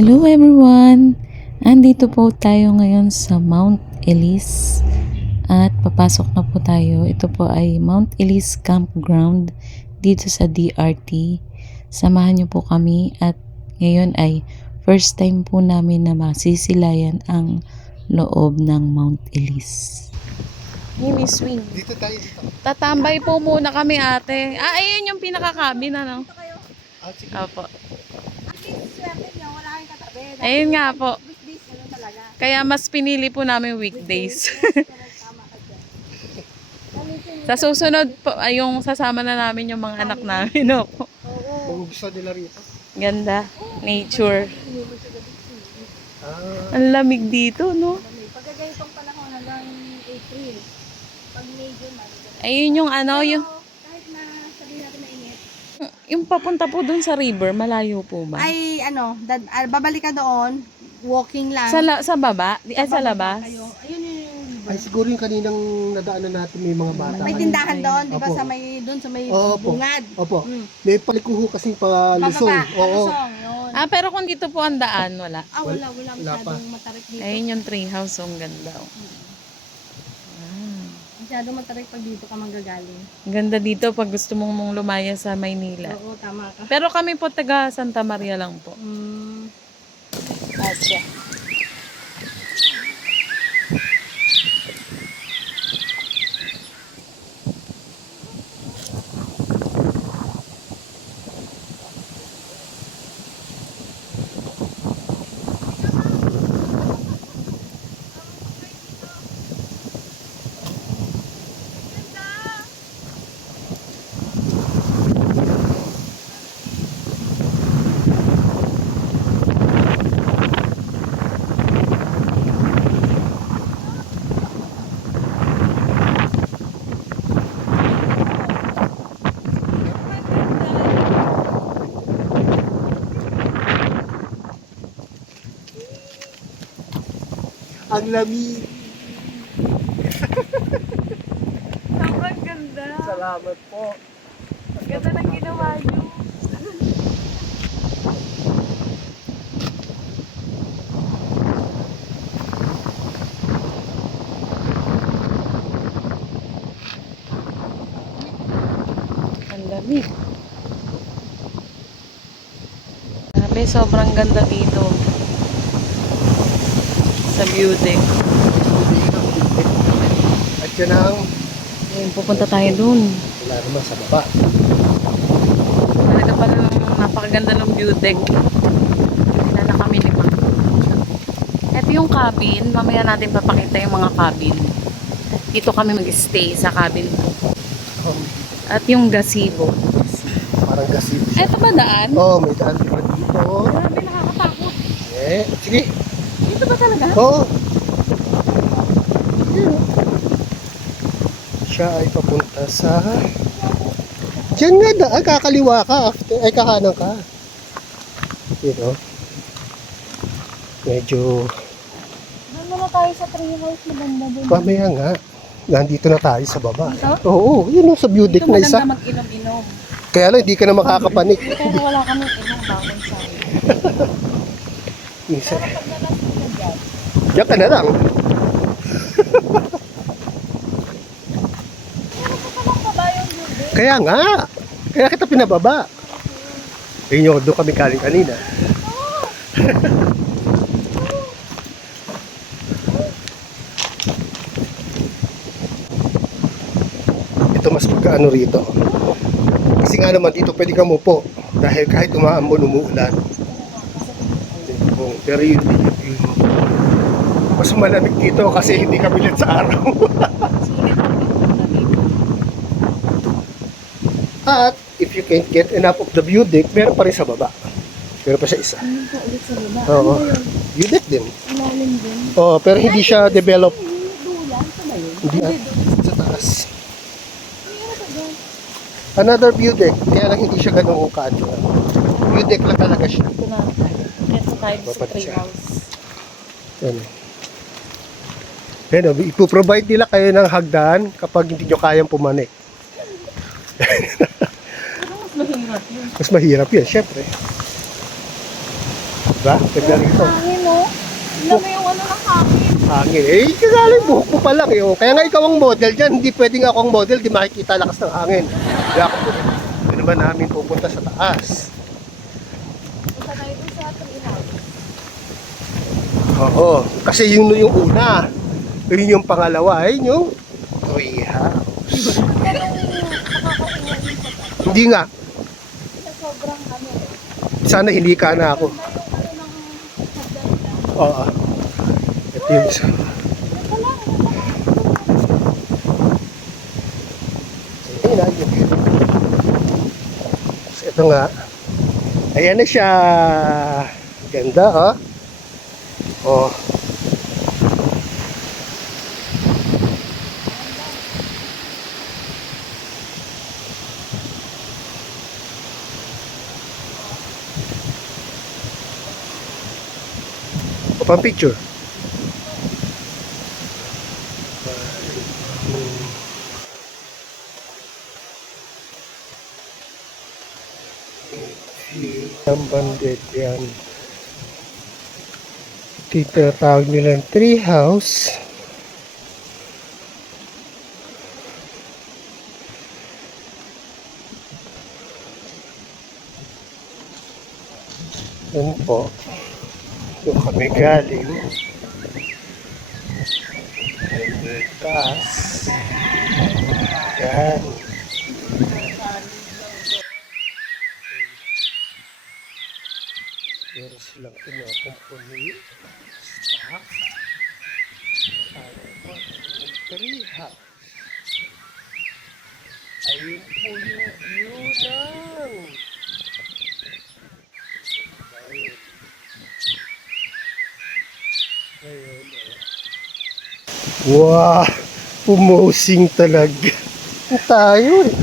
Hello everyone! Andito po tayo ngayon sa Mount Elise at papasok na po tayo. Ito po ay Mount Elise Campground dito sa DRT. Samahan niyo po kami at ngayon ay first time po namin na masisilayan ang loob ng Mount Elise. Mimi swing. Dito tayo dito. Tatambay po muna kami ate. Ayun yung pinaka-cabin ano. Sige. Opo. Ayun nga po. Kaya mas pinili po namin weekdays. Sa susunod po, ay yung sasama na namin yung mga anak namin. No? Kung gusto nila rito. Ganda. Nature. Ang lamig dito, no? Pagka ganitong panahon hanggang April, pag medyo Ayun yung ano, yung, kahit na sabihin natin mainit. yung papunta po dun sa river, malayo po ba? Ay babalik ka doon, walking lang. Sa baba? Ay, sa labas? Kayo. Ayun yung river. Ay siguro yung kaninang nadaanan natin may mga bata. May tindahan doon, di ba Opo. sa may doon sa may Opo. bungad. Opo. Mm. May palikuho kasing palusong. Pababa, Oo. palusong, yun. Pero kung dito po ang daan, wala. Wala wala masyadong matarik dito. Ayun yung treehouse, ang ganda. Oh. Masyadong matarik pag dito ka manggagaling. Ang ganda dito pag gusto mong lumaya sa Maynila. Oo, tama ka. Pero kami po taga Santa Maria lang po. Asya. Ang lamig. Sobrang ganda. Salamat po. Ganda ng ginawa nyo. Ang lamig. Grabe, sobrang ganda dito. Sa view deck. At yan ang Ayun, pupunta tayo dun. wala naman sa baba. Talaga pala napakaganda ng view deck. Kilala kami ni Ma'am. Ito yung cabin. Mamaya natin papakita yung mga cabin. Dito kami mag-stay sa cabin. At yung gazebo. Parang gazebo siya. Ito ba daan? Oo, may daan din ba dito. Grabe, nakakatakot. Sige. Dito ba talaga? Oo. Siya ay papunta sa... Diyan nga daan, kakaliwa ka. Ay, kakanan ka. Dito. Medyo... Doon muna tayo sa treehouse, maganda doon. Mamaya nga. Nandito na tayo sa baba. Dito? Oo, yun yung sa view deck Dito na isa. maganda mag-inom-inom. Kaya lang, hindi ka na makakapanik. Pero wala kami inom bawal sa amin. Isa. Pag nalasing ka dyan, Diyan ka na lang. palang baba yung building. Kaya nga. Kaya kita pinababa. Ayun yung doon kami kaling kanina. Ito mas magkaano rito. Kasi nga naman dito pwede kang umupo. Dahil kahit umaambon, umuulan. Pero yun, mas malamig dito kasi hindi kami lit sa araw. At if you can't get enough of the view deck, meron pa rin sa baba. Meron pa siya isa. Ano pa ulit sa baba? Oo. View deck din. Ilalim din. Oo, pero hindi siya develop. Dulan, sa ba yun? Hindi sa taas. Another view deck, kaya lang hindi siya ganun kaano. View deck lang talaga siya. Ito na tayo. Ito tayo sa Babat siya. treehouse. Yan. Yan, ipoprovide nila kayo ng hagdan kapag hindi nyo kayang pumanik. Pero mas mahirap yun. Mas mahirap yan, syempre. Diba? Ganda rito. Hangin, no? Tignan mo yung ano ng hangin. Hangin. Eh, kagaling buhok mo pa lang. Eh. Oh. Kaya nga ikaw ang model dyan. Hindi pwedeng ako ang model. Di makikita lakas ng hangin. Kaya ako model. Ito naman namin pupunta sa taas. Punta tayo dun sa treehouse. Oo. Kasi yung una. Yun yung pangalawa. Ayun yung treehouse. Pero nakakahinga din sa taas. Hindi nga. Sa sobrang ano. Sana hindi ka na ako. Ganda yung ano ng hagdan nila. Oo. Ito yung isa. Ito lang. Ayun na yun. So, ito nga. Ayan na siya. Ganda, oh. Oh. O, pang picture. Ang bandit yan. Dito tawag nilang tree house. Yan po. Doon kami galing. And taas. Yan. Meron silang pinakumpuni. Stock. Tree house. Ayun po yung view lang. Ayun. Ayun. Wow! Pumosing talaga. Tayo eh.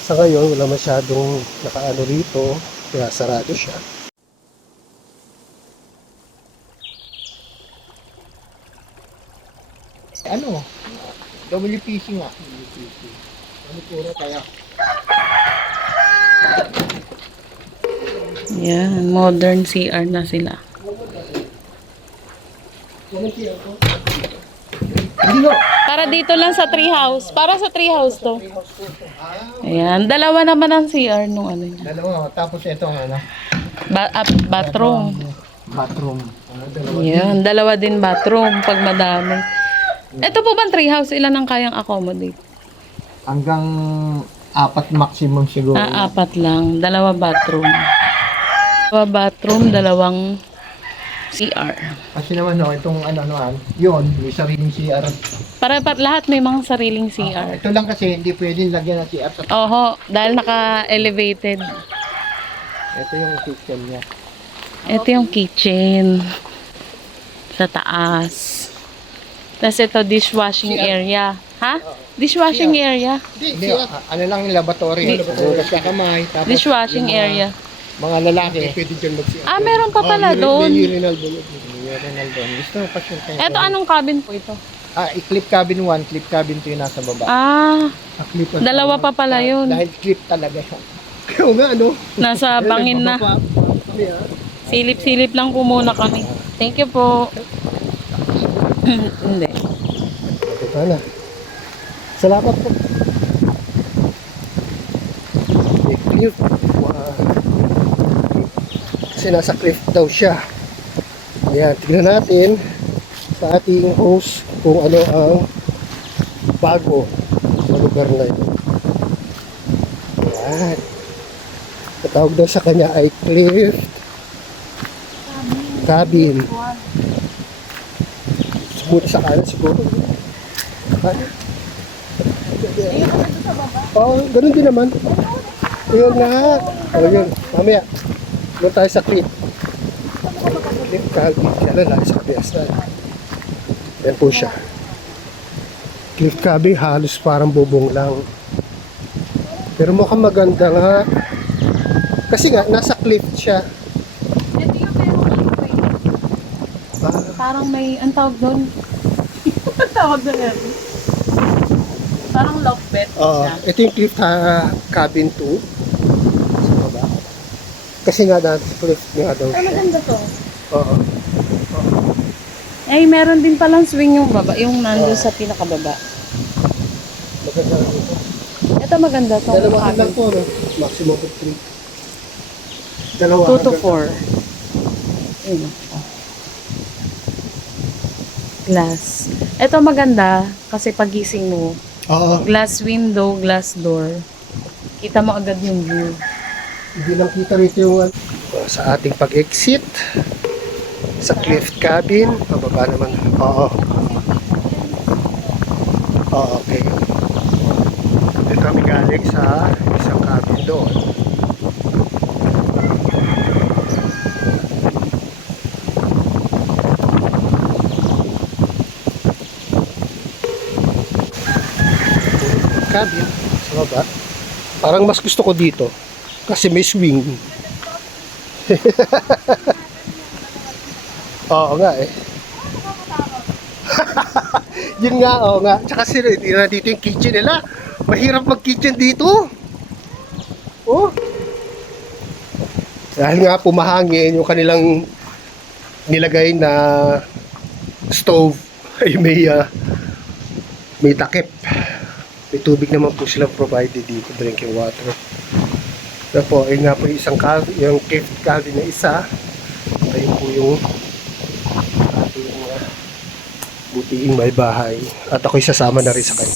Sa ngayon, wala masyadong nakaano rito. Kaya sarado siya. Ano? WPC nga. WPC. Ano puro kaya? Yan, modern CR na sila. Hindi no. Para dito lang sa treehouse. Para sa treehouse to. Ayan, dalawa naman ang CR nung ano niya. Dalawa. Tapos ito ang ano. Bathroom. Bathroom. Dalawa. Ayan, dalawa din bathroom pag madami. Ito po bang treehouse? Ilan ang kayang accommodate? Hanggang 4 maximum siguro. Apat lang. Dalawa bathroom. Dalawa bathroom, dalawang CR. Kasi naman no, itong ano-anoan, yun, may sariling CR. Para lahat may mga sariling CR. Ito lang kasi hindi pwedeng lagyan ng CR sa... Oho, dahil naka-elevated. Ito yung kitchen niya. Ito yung kitchen. Sa taas. Tapos ito, dishwashing area. Ha? Dishwashing area. Hindi, ano lang yung laboratory. Hugas ka kamay. Tapos Dishwashing yung mga- area. Mga lalaki. Pwede dyan mag-CR. Meron pa pala May doon. urinal doon. Meron na doon. Gusto mo pa siya kayo. Ito, anong cabin po ito? I-clip cabin 1, clip cabin 2 yung nasa baba. Aklipan. Dalawa pa pala yun. Dahil clip talaga siya. Kaya nga ano. Nasa bangin na. Kami ha. Silip-silip lang po muna kami. Thank you po. Hindi. Ito na. Salamat po. Cliff. Wow. Kasi nasa cliff daw siya. Ayan, tignan natin sa ating host kung ano ang bago sa lugar na ito. Ayan. Ang tawag daw sa kanya ay cliff cabin. Siguro sa kanan siguro. Ano? Oo, ganun din naman. Ayun nga. O yun, mamaya. Doon tayo sa cliff. Cliff cabin. Kaya lang sa kabias na. Yan po siya. Cliff cabin, halos parang bubong lang. Pero mukhang maganda nga. Kasi nga, nasa cliff siya. Ito yung meron Ah, Parang may, ang tawag doon? Ang tawag doon yan? Parang lock bed siya. ito yung cliff cabin 2. Sa baba. Kasi nga dati, cliff nga daw. Pero maganda to. Oo. Ay, meron din palang swing yung baba, yung nandun sa pinakababa. Maganda lang ito. Ito maganda to. Dalawahan lang po, no? Maximum of 3. Dalawa. 2 to hanggang- 4. Yun. Oh. Glass. Ito maganda kasi pagising mo, Oo. glass window, glass door. Kita mo agad yung view. Hindi lang kita rito yung sa ating pag-exit sa cliff cabin. Pababa naman. Oo. Oo, okay. Dito kami galing sa isang cabin doon. Cabin sa baba. Parang mas gusto ko dito kasi may swing. Oo nga eh. Yun nga, oo nga. Tsaka sila, hindi na dito yung kitchen nila. Mahirap mag-kitchen dito. Oh. Dahil nga pumahangin yung kanilang nilagay na stove ay may takip. May tubig naman po silang provided dito, drinking water. Kaya po, ayun nga po yung isang yung cave cabin na isa. Ayun po yung ating butihing may bahay. At ako'y sasama na rin sa kanya.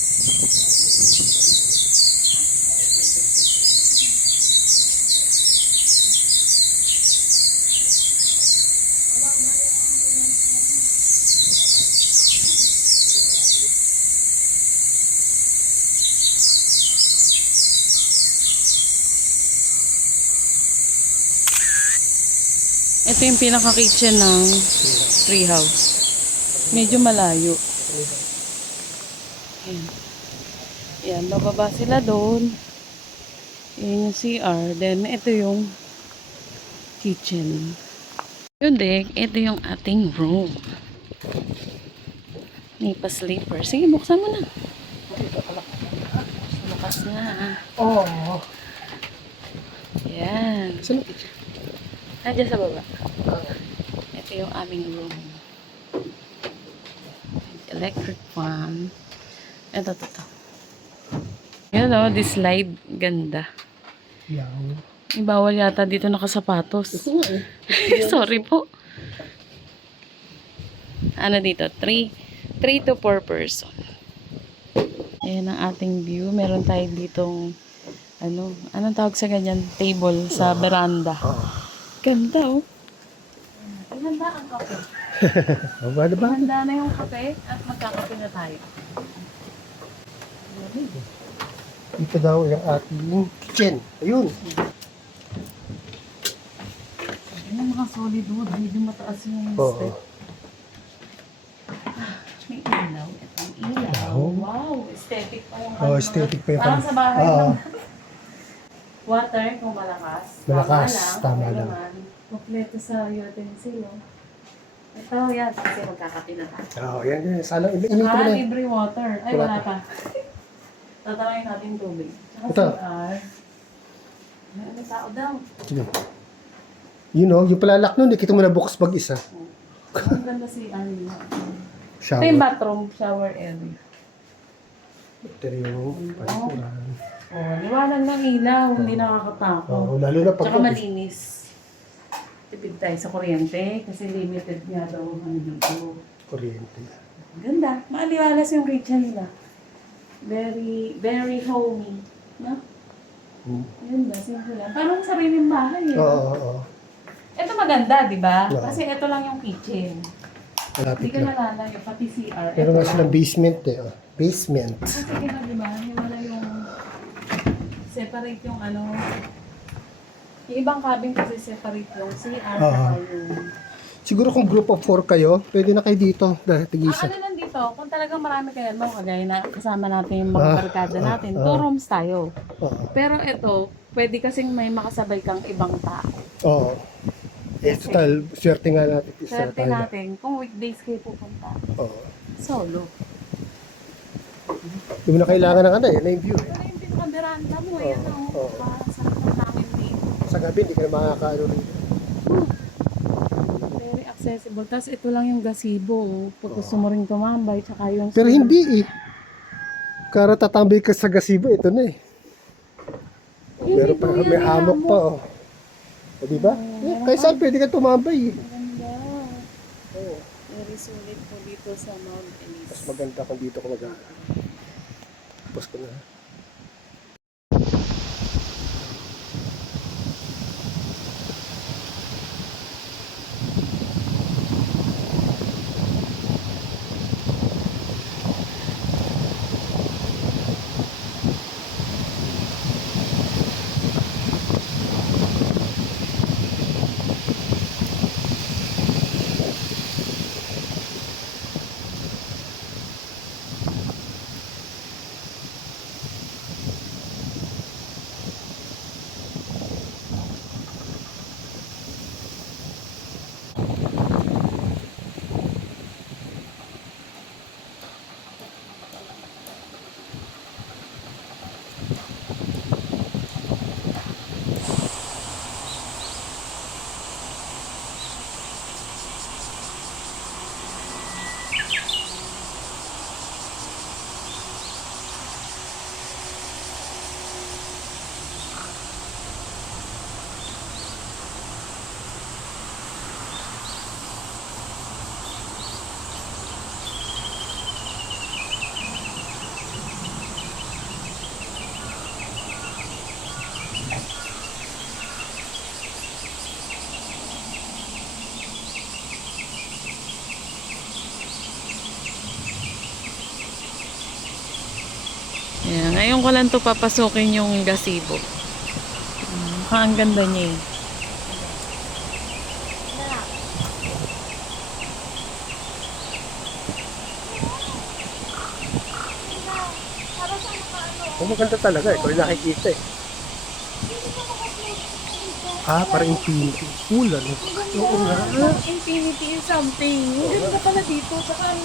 Ito yung pinaka-kitchen ng treehouse. Medyo malayo. Ayan. Ayan, bababa sila doon. Ayan yung CR. Then, ito yung kitchen. Yun din, ito yung ating room. Nipa sleeper. Sige, buksan mo na. Bukas na. Oh. Ayan. Saan ang kitchen? Nandiyan sa baba. Ito yung aming room. Electric fan. Ito. Yan o, this slide. Ganda. Yan. Bawal yata dito nakasapatos. Ito nga eh. Sorry po. Ano dito? 3 to 4 person. Ayan ang ating view. Meron tayo ditong anong tawag sa ganyan? Table sa veranda. Ganda oh. Ganda ang kape. Ba? Handa na yung kape at magkakape na tayo. Ito daw yung ating kitchen. Ayun. Ayan mga solid wood. Medyo mataas yung Oo. step. May ilaw. Ito ang ilaw. Wow! Aesthetic pa yung Oh, aesthetic pa yung parang sa bahay Oo. lang. Water kung malakas. Malakas, tama Okay lang. naman. Kompleto sa utensil. Oh. Ito yan. Kasi magkakape na tayo. Oo, yan. Sana, initin mo na. Libre water. Ay, Wala wala pa. pa. Tatawin natin tubig. Tsaka Ito. CR. May tao daw. Sige. You know, yung palalak nun, kita mo na bukas mag-isa. Ang ganda CR nila. Ito Shower. yung bathroom, shower area. Ito yung palikuran. Oh, liwanag ng ilaw, hindi nakakatakot. Oo, lalo na pag... Tsaka malinis. Tipid tayo sa kuryente kasi limited nga daw ang dito. Kuryente. Ganda. Maaliwalas yung kitchen nila. Very, very homey. No? Ganda, simple lang. Parang sariling bahay eh. Oo. Ito maganda, di ba? Oo. Kasi ito lang yung kitchen. Hindi Malapit ka lang. nalalayo, pati CR. Pero Ito nga lang. silang basement eh. Oh. Basement. Kasi diba, di ba? Wala yung separate yung yung ibang cabin kasi separate yung CR Oo. saka yung Siguro kung group of 4 kayo, pwede na kayo dito. Dahil ang tigisa. ano lang dito, kung talagang marami kayo mo, kagaya na kasama natin yung mga Ah, barkada ah, natin, ah. 2 rooms tayo. Oo. Pero ito, pwede kasing may makasabay kang ibang tao. Oo. Eh, total, swerte nga natin. Isa Swerte tayo. natin, kung weekdays kayo pupunta, Oo. solo. Hindi mo na kailangan ng na yung view. Eh. Pero yung pinaka-veranda mo, yan Oo. o, para sa namin dito. Sa gabi, hindi ka na makakaano rito. Very accessible. Tapos ito lang yung gazebo. Oh. Pag gusto mo rin tumambay, tsaka yung... Pero hindi eh. Kara tatambay ka sa gazebo, ito na eh. Meron pa, may hammock pa oh. O, diba? Kahit saan pwede ka tumambay eh. Maganda. Oo. Very solid po dito sa Mount Elise. Mas maganda kung dito ka mag-aaral. Tapos ko na. Ayan, ngayon ko lang to papasukin yung gazebo. Ang ganda niya eh. Oh, maganda talaga eh. Ito yung nakikita eh. Ah, parang infinity pool ano. Oo nga. Infinity is something. Ang ganda pala dito. Saka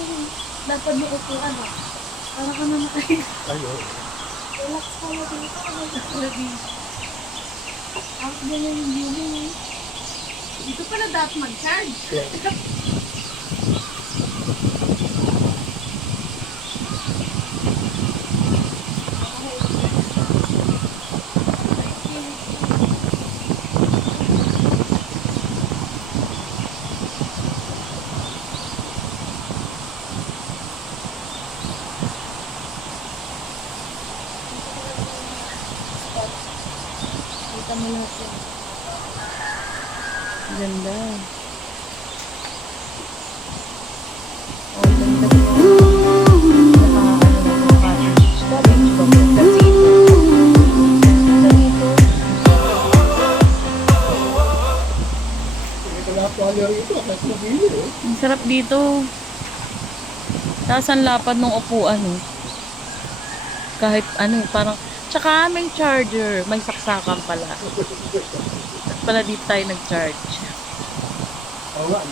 dapat yung upuan. Para ka na makain. Ayun. Relax ka mo dito. Wala dito. Out din yung view mo. Dito pala dapat mag-charge. Yeah. Kita mo lahat yan. Ganda. Oh, ganda po. Ito lahat po ano rito. Kahit mabili eh. Ang sarap dito. Tapos ang lapad ng upuan eh. Kahit ano, parang tsaka may charger, may saksakan pala. At pala dito tayo nag-charge. Oo nga.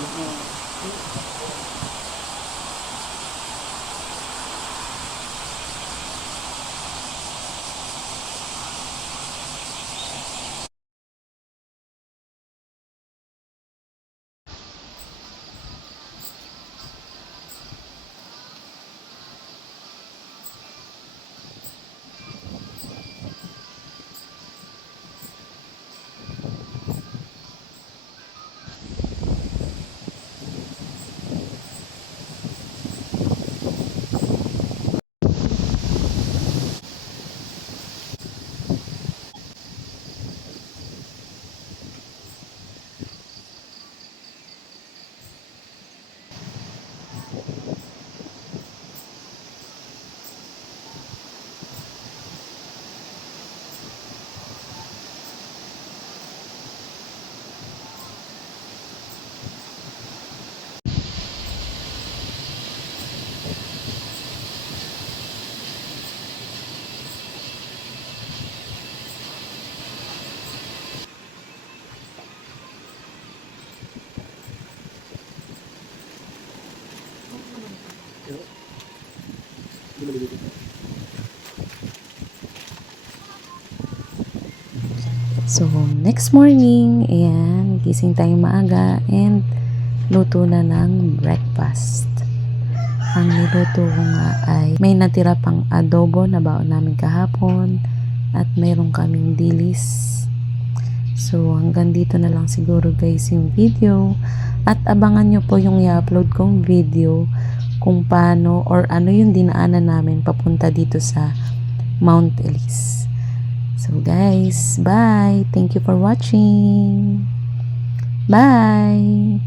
So, next morning, ayan, gising tayo maaga and luto na ng breakfast. Ang niluto ko nga ay may natira pang adobo na baon namin kahapon at mayroon kaming dilis. So hanggang dito na lang siguro guys yung video at abangan nyo po yung i-upload kong video kung paano or ano yung dinaanan namin papunta dito sa Mount Elise. So guys, bye! Thank you for watching! Bye!